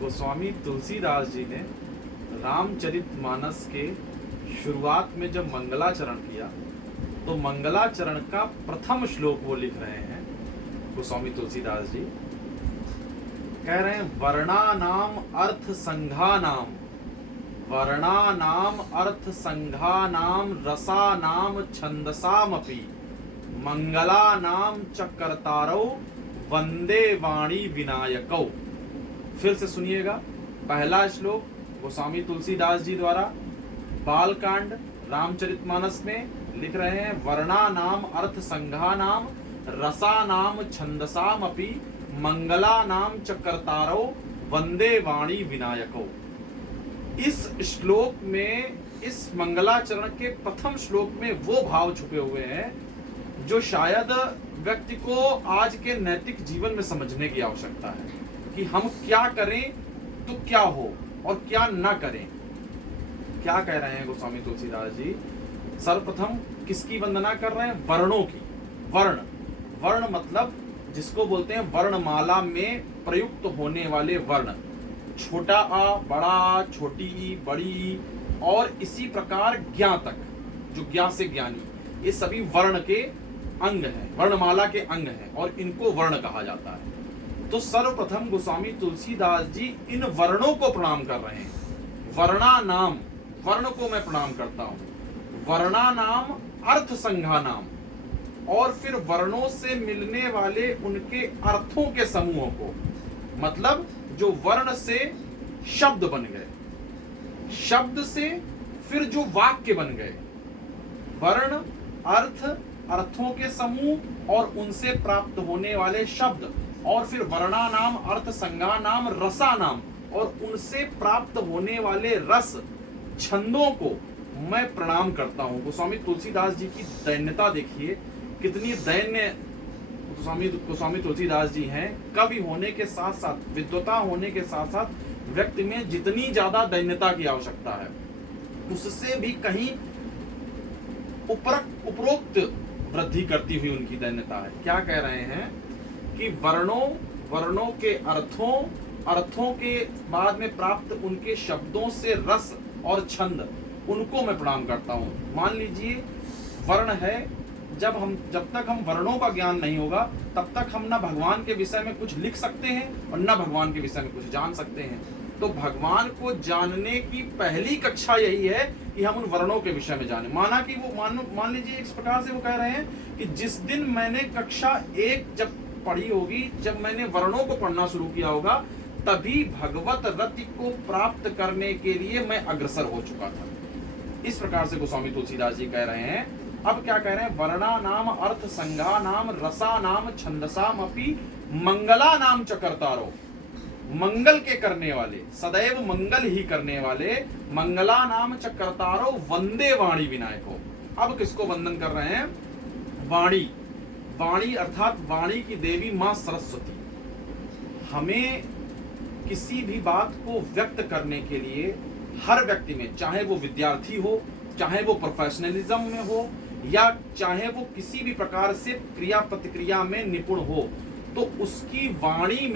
गोस्वामी तुलसीदास जी ने रामचरितमानस के शुरुआत में जब मंगलाचरण किया तो मंगलाचरण का प्रथम श्लोक वो लिख रहे हैं। गोस्वामी तुलसीदास जी कह रहे हैं वर्णानाम अर्थ संघानाम, वर्णानाम अर्थ संघानाम रसानाम छंदसामपि मंगलानाम च कर्तारौ वंदे वाणी विनायकौ। फिर से सुनिएगा। पहला श्लोक गोस्वामी तुलसीदास जी द्वारा बालकांड रामचरितमानस में लिख रहे हैं वर्णानाम अर्थ संघानाम रसानाम छंदसामपि मंगलानाम च कर्तारौ वंदे वाणी विनायकौ। इस श्लोक में, इस मंगलाचरण के प्रथम श्लोक में वो भाव छुपे हुए हैं जो शायद व्यक्ति को आज के नैतिक जीवन में समझने की आवश्यकता है कि हम क्या करें तो क्या हो और क्या ना करें। क्या कह रहे हैं गोस्वामी तुलसीदास जी? सर्वप्रथम किसकी वंदना कर रहे हैं? वर्णों की। वर्ण, वर्ण मतलब जिसको बोलते हैं वर्णमाला में प्रयुक्त होने वाले वर्ण, छोटा आ, बड़ा आ, छोटी ई, बड़ी ई और इसी प्रकार ज्ञा तक, जो ज्ञा से ज्ञानी, ये सभी वर्ण के अंग हैं, वर्णमाला के अंग हैं और इनको वर्ण कहा जाता है। तो सर्वप्रथम गोस्वामी तुलसीदास जी इन वर्णों को प्रणाम कर रहे हैं। वर्णानाम, वर्ण को मैं प्रणाम करता हूं। वर्णानाम अर्थ संघानाम, और फिर वर्णों से मिलने वाले उनके अर्थों के समूहों को, मतलब जो वर्ण से शब्द बन गए, शब्द से फिर जो वाक्य बन गए, वर्ण अर्थ, अर्थों के समूह और उनसे प्राप्त होने वाले शब्द, और फिर वर्णानाम अर्थ संज्ञानाम रसानाम और उनसे प्राप्त होने वाले रस, छंदों को मैं प्रणाम करता हूं। गोस्वामी तुलसीदास जी की दैन्यता देखिए, कितनी दैन्य गोस्वामी तुलसीदास जी हैं। कवि होने के साथ साथ, विद्वता होने के साथ साथ व्यक्ति में जितनी ज्यादा दैन्यता की आवश्यकता है उससे भी कहीं उपरोक्त वृद्धि करती हुई उनकी दैन्यता है। क्या कह रहे हैं कि वर्णों के अर्थों के बाद में प्राप्त उनके शब्दों से रस और छंद, उनको मैं प्रणाम करता हूं। मान लीजिए वर्ण है, जब तक हम वर्णों का ज्ञान नहीं होगा तब तक हम ना भगवान के विषय में कुछ लिख सकते हैं और ना भगवान के विषय में कुछ जान सकते हैं। तो भगवान को जानने की पहली कक्षा यही है कि हम उन वर्णों के विषय में जाने। माना कि वो मान लीजिए इस प्रकार से वो कह रहे हैं कि जिस दिन मैंने कक्षा 1 जब पढ़ी होगी, जब मैंने वर्णों को पढ़ना शुरू किया होगा, तभी भगवत रति को प्राप्त करने के लिए मैं अग्रसर हो चुका था। इस प्रकार से गोस्वामी तुलसीदास जी कह रहे हैं। अब क्या कह रहे हैं? वर्णा नाम अर्थ संज्ञा नाम रसा नाम छंदसाम अपि मंगला नाम च कर्तारो, मंगल के करने वाले, सदैव मंगल ही करने वाले, मंगला नाम च कर्तारो वंदे वाणी विनायको। अब किसको वंदन कर रहे हैं? वाणी, वाणी अर्थात वाणी की देवी मां सरस्वती। हमें किसी भी बात को व्यक्त करने के लिए हर व्यक्ति में, चाहे वो विद्यार्थी हो, चाहे वो प्रोफेशनलिज्म में हो, या चाहे वो किसी भी प्रकार से क्रिया प्रतिक्रिया में निपुण हो, तो उसकी वाणी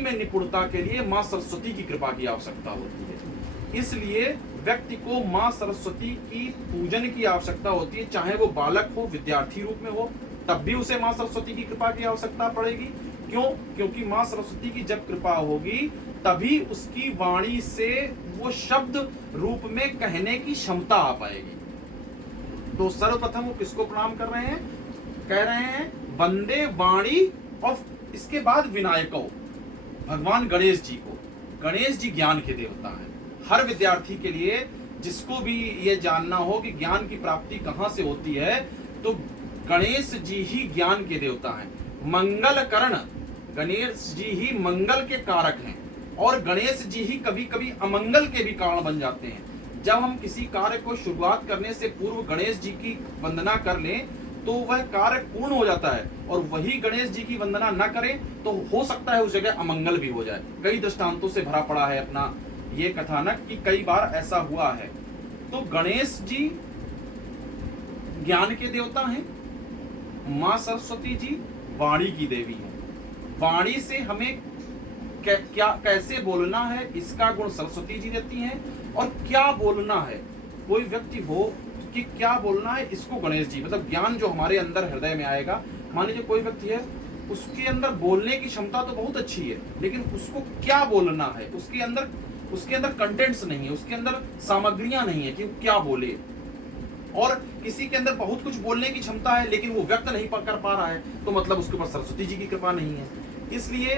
में निपुणता के लिए मां सरस्वती की कृपा की आवश्यकता होती है। इसलिए व्यक्ति को मां सरस्वती की पूजन की आवश्यकता होती है। चाहे वो बालक हो, विद्यार्थी रूप में हो, तब भी उसे मां सरस्वती की कृपा की आवश्यकता पड़ेगी। क्यों? क्योंकि मां सरस्वती की जब कृपा होगी तभी उसकी वाणी से वो शब्द रूप में कहने की क्षमता आ पाएगी। तो सर्वप्रथम वो किसको प्रणाम कर रहे हैं? कह रहे हैं वंदे वाणी, और इसके बाद विनायको, भगवान गणेश जी को। गणेश जी ज्ञान के देवता हैं। हर विद्यार्थी के लिए, जिसको भी ये जानना हो कि ज्ञान की प्राप्ति कहां से होती है, तो गणेश जी ही ज्ञान के देवता हैं। मंगल करण, गणेश जी ही मंगल के कारक हैं और गणेश जी ही कभी कभी अमंगल के भी कारण बन जाते हैं। जब हम किसी कार्य को शुरुआत करने से पूर्व गणेश जी की वंदना कर लें तो वह कार्य पूर्ण हो जाता है, और वही गणेश जी की वंदना न करें तो हो सकता है उस जगह अमंगल भी हो जाए। कई दृष्टांतों से भरा पड़ा है अपना ये कथानक कि कई बार ऐसा हुआ है। तो गणेश जी ज्ञान के देवता हैं, मां सरस्वती जी वाणी की देवी हैं। वाणी से हमें क्या कैसे बोलना है इसका गुण सरस्वती जी देती हैं, और क्या बोलना है कोई व्यक्ति हो कि क्या बोलना है इसको गणेश जी, मतलब ज्ञान जो हमारे अंदर हृदय में आएगा। मान लीजिए कोई व्यक्ति है, उसके अंदर बोलने की क्षमता तो बहुत अच्छी है, लेकिन उसको क्या बोलना है, उसके अंदर कंटेंट्स नहीं है, उसके अंदर सामग्रियां नहीं है कि वो क्या बोले। और किसी के अंदर बहुत कुछ बोलने की क्षमता है लेकिन वो व्यक्त नहीं कर पा रहा है, तो मतलब उसके ऊपर सरस्वती जी की कृपा नहीं है। इसलिए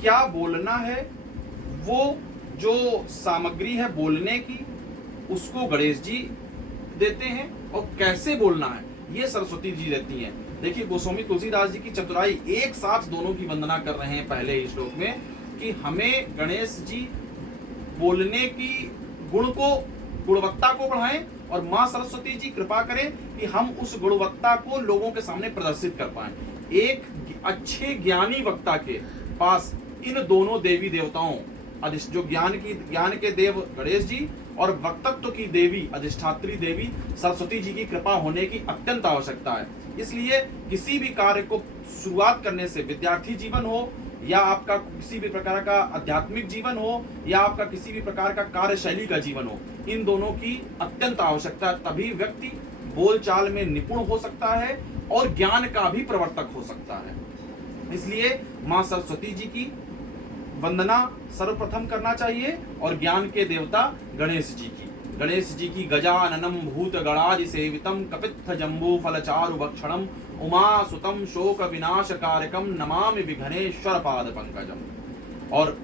क्या बोलना है, वो जो सामग्री है बोलने की उसको गणेश जी देते हैं, और कैसे बोलना है ये सरस्वती जी देती हैं। देखिए गोस्वामी तुलसीदास जी की चतुराई, एक साथ दोनों की वंदना कर रहे हैं पहले ही श्लोक में कि हमें गणेश जी बोलने की गुणवत्ता को बढ़ाएं, और मां सरस्वती जी कृपा करें कि हम उस गुणवत्ता को लोगों के सामने प्रदर्शित कर पाएं। एक अच्छे ज्ञानी वक्ता के पास इन दोनों देवी देवताओं, जो ज्ञान के देव गणेश जी और वक्तत्व की देवी अधिष्ठात्री देवी सरस्वती जी की कृपा होने की अत्यंत आवश्यकता है। इसलिए किसी भी कार्य को शुरुआत करने से, विद्यार्थी जीवन हो या आपका किसी भी प्रकार का आध्यात्मिक जीवन हो या आपका किसी भी प्रकार का कार्यशैली का जीवन हो, इन दोनों की अत्यंत आवश्यकता है। तभी व्यक्ति बोलचाल में निपुण हो सकता है और ज्ञान का भी प्रवर्तक हो सकता है। इसलिए मां सरस्वती जी की वंदना सर्वप्रथम करना चाहिए, और ज्ञान के देवता गणेश जी की गजाननम भूत गणादि सेवितम कपित्थ जम्बू फलचारु भक्षणम उमा सुतम शोक विनाशकारकम नमामि विघ्नेश्वर पाद पंकजम। और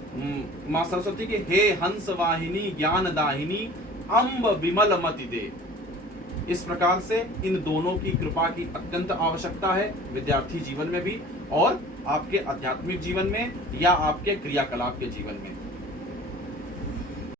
मां सरस्वती के हे हंस वाहिनी ज्ञान दाहिनी अम्ब विमल मति दे। इस प्रकार से इन दोनों की कृपा की अत्यंत आवश्यकता है विद्यार्थी जीवन में भी और आपके आध्यात्मिक जीवन में या आपके क्रियाकलाप के जीवन में।